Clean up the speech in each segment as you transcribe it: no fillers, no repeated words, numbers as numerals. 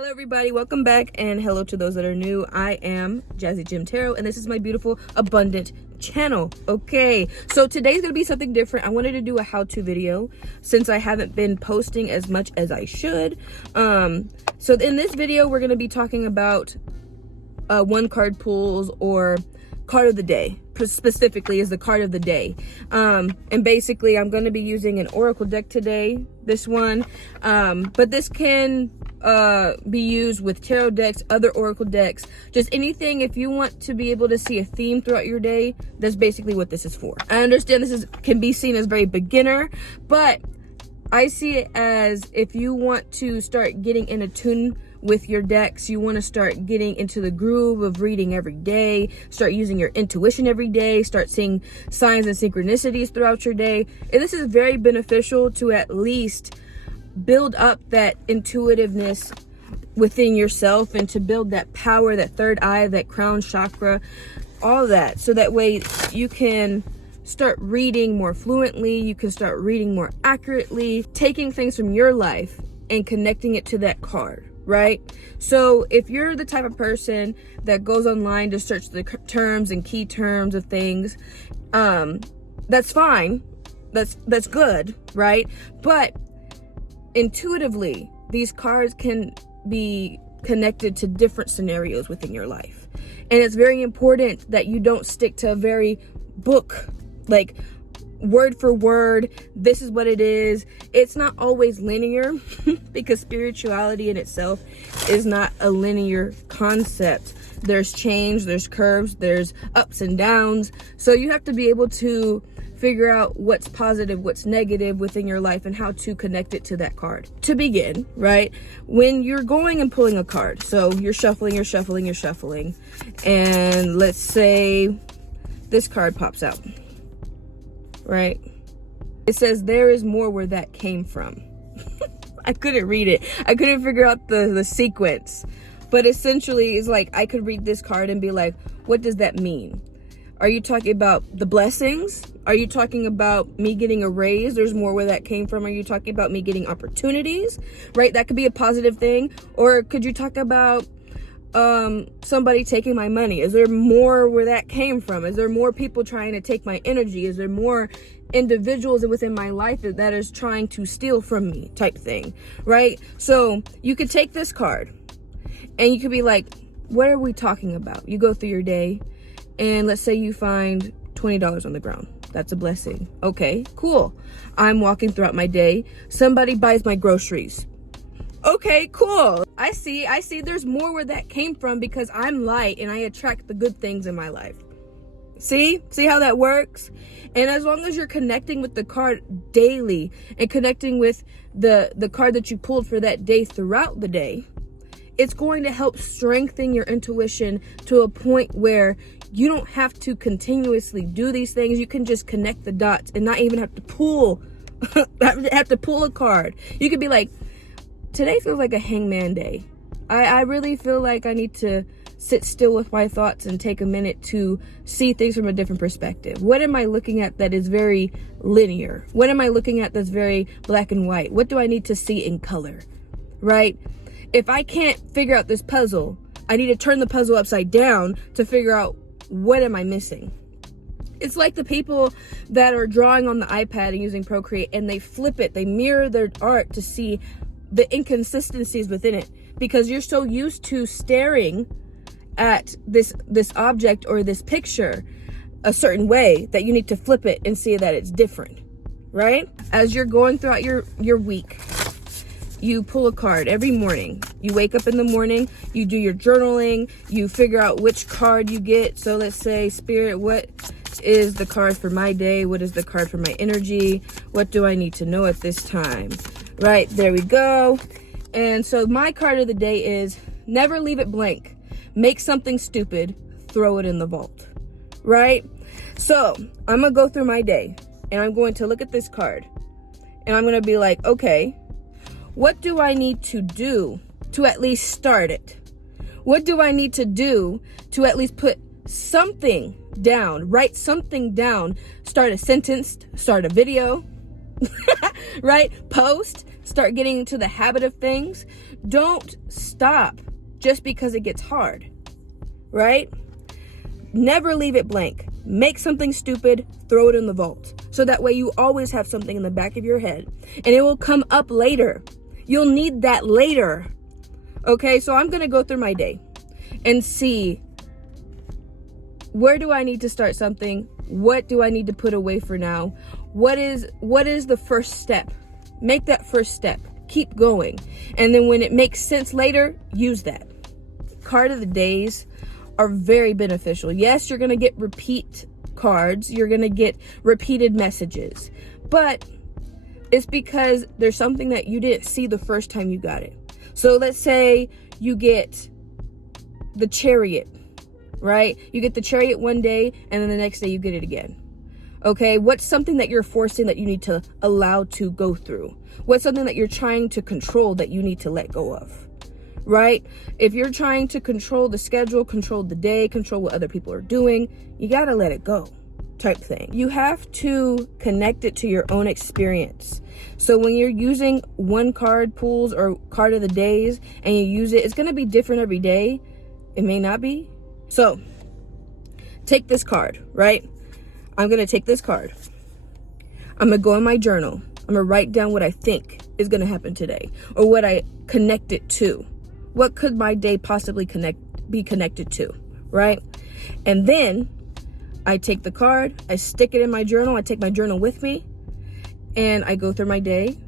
Hello everybody, welcome back, and hello to those that are new. I am Jazzy Jim Tarot, and this is my beautiful abundant channel. Okay, so today's gonna be something different. I wanted to do a how-to video since I haven't been posting as much as I should. So in this video we're gonna be talking about one card pulls, or card of the day specifically is the card of the day. And basically I'm going to be using an oracle deck today, this one, but this can be used with tarot decks, other oracle decks, just anything. If you want to be able to see a theme throughout your day, that's basically what this is for. I understand this can be seen as very beginner, but I see it as if you want to start getting in a tune with your decks, you want to start getting into the groove of reading every day, start using your intuition every day, start seeing signs and synchronicities throughout your day. And this is very beneficial to at least build up that intuitiveness within yourself, and to build that power, that third eye, that crown chakra, all that, so that way you can start reading more fluently, you can start reading more accurately, taking things from your life and connecting it to that card. Right? So if you're the type of person that goes online to search the terms and key terms of things, that's fine. That's good, right? But intuitively, these cards can be connected to different scenarios within your life. And it's very important that you don't stick to a very book, like word for word, this is what it is. It's not always linear because spirituality in itself is not a linear concept. There's change, there's curves, there's ups and downs. So you have to be able to figure out what's positive, what's negative within your life, and how to connect it to that card. To begin, right, when you're going and pulling a card, so you're shuffling, and let's say this card pops out. Right? It says there is more where that came from. I couldn't read it. I couldn't figure out the sequence. But essentially, it's like I could read this card and be like, what does that mean? Are you talking about the blessings? Are you talking about me getting a raise? There's more where that came from. Are you talking about me getting opportunities? Right? That could be a positive thing. Or could you talk about somebody taking my money? Is there more where that came from? Is there more people trying to take my energy? Is there more individuals within my life that is trying to steal from me, type thing, right? So you could take this card and you could be like, what are we talking about? You go through your day and let's say you find $20 on the ground. That's a blessing. Okay, cool. I'm walking throughout my day, somebody buys my groceries. Okay, cool. I see there's more where that came from because I'm light and I attract the good things in my life. See how that works? And as long as you're connecting with the card daily and connecting with the card that you pulled for that day throughout the day, it's going to help strengthen your intuition to a point where you don't have to continuously do these things. You can just connect the dots and not even have to pull a card. You could be like, today feels like a hangman day. I really feel like I need to sit still with my thoughts and take a minute to see things from a different perspective. What am I looking at that is very linear? What am I looking at that's very black and white? What do I need to see in color, right? If I can't figure out this puzzle, I need to turn the puzzle upside down to figure out what am I missing. It's like the people that are drawing on the iPad and using Procreate, and they flip it, they mirror their art to see the inconsistencies within it, because you're so used to staring at this object or this picture a certain way that you need to flip it and see that it's different, right? As you're going throughout your week, you pull a card every morning. You wake up in the morning, you do your journaling, you figure out which card you get. So let's say, Spirit, what is the card for my day? What is the card for my energy? What do I need to know at this time? Right, there we go. And so my card of the day is never leave it blank. Make something stupid, throw it in the vault. Right? So I'm gonna go through my day and I'm going to look at this card and I'm gonna be like, okay, what do I need to do to at least start it? What do I need to do to at least put something down, write something down, start a sentence, start a video, right? Post, start getting into the habit of things. Don't stop just because it gets hard, right? Never leave it blank. Make something stupid, throw it in the vault. So that way you always have something in the back of your head and it will come up later. You'll need that later. Okay, so I'm going to go through my day and see, where do I need to start something? What do I need to put away for now? What is the first step? Make that first step. Keep going. And then when it makes sense later, use that. Card of the days are very beneficial. Yes, you're going to get repeat cards. You're going to get repeated messages. But it's because there's something that you didn't see the first time you got it. So let's say you get the Chariot, right? You get the Chariot one day and then the next day you get it again. Okay, what's something that you're forcing that you need to allow to go through? What's something that you're trying to control that you need to let go of? Right? If you're trying to control the schedule, control the day, control what other people are doing, you got to let it go, type thing. You have to connect it to your own experience. So when you're using one card pools or card of the days and you use it, it's going to be different every day. It may not be. So take this card, right? I'm going to take this card. I'm going to go in my journal. I'm going to write down what I think is going to happen today or what I connect it to. What could my day possibly be connected to, right? And then I take the card, I stick it in my journal, I take my journal with me, and I go through my day.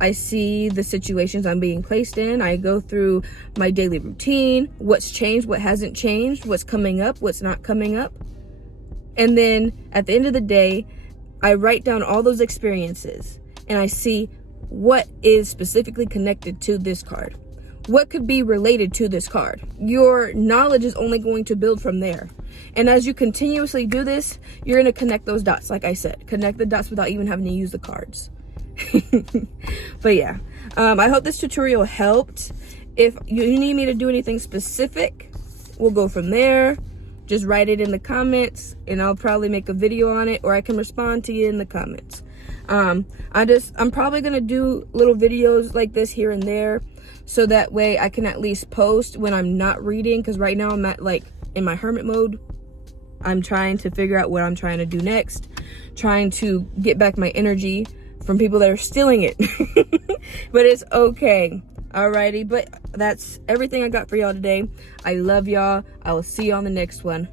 I see the situations I'm being placed in. I go through my daily routine, what's changed, what hasn't changed, what's coming up, what's not coming up. And then at the end of the day, I write down all those experiences and I see what is specifically connected to this card. What could be related to this card? Your knowledge is only going to build from there. And as you continuously do this, you're going to connect those dots. Like I said, connect the dots without even having to use the cards. But yeah, I hope this tutorial helped. If you need me to do anything specific, we'll go from there. Just write it in the comments and I'll probably make a video on it, or I can respond to you in the comments. I'm probably going to do little videos like this here and there, so that way I can at least post when I'm not reading, because right now I'm at in my hermit mode. I'm trying to figure out what I'm trying to do next, trying to get back my energy from people that are stealing it. But it's okay. Alrighty, but that's everything I got for y'all today. I love y'all. I will see you on the next one.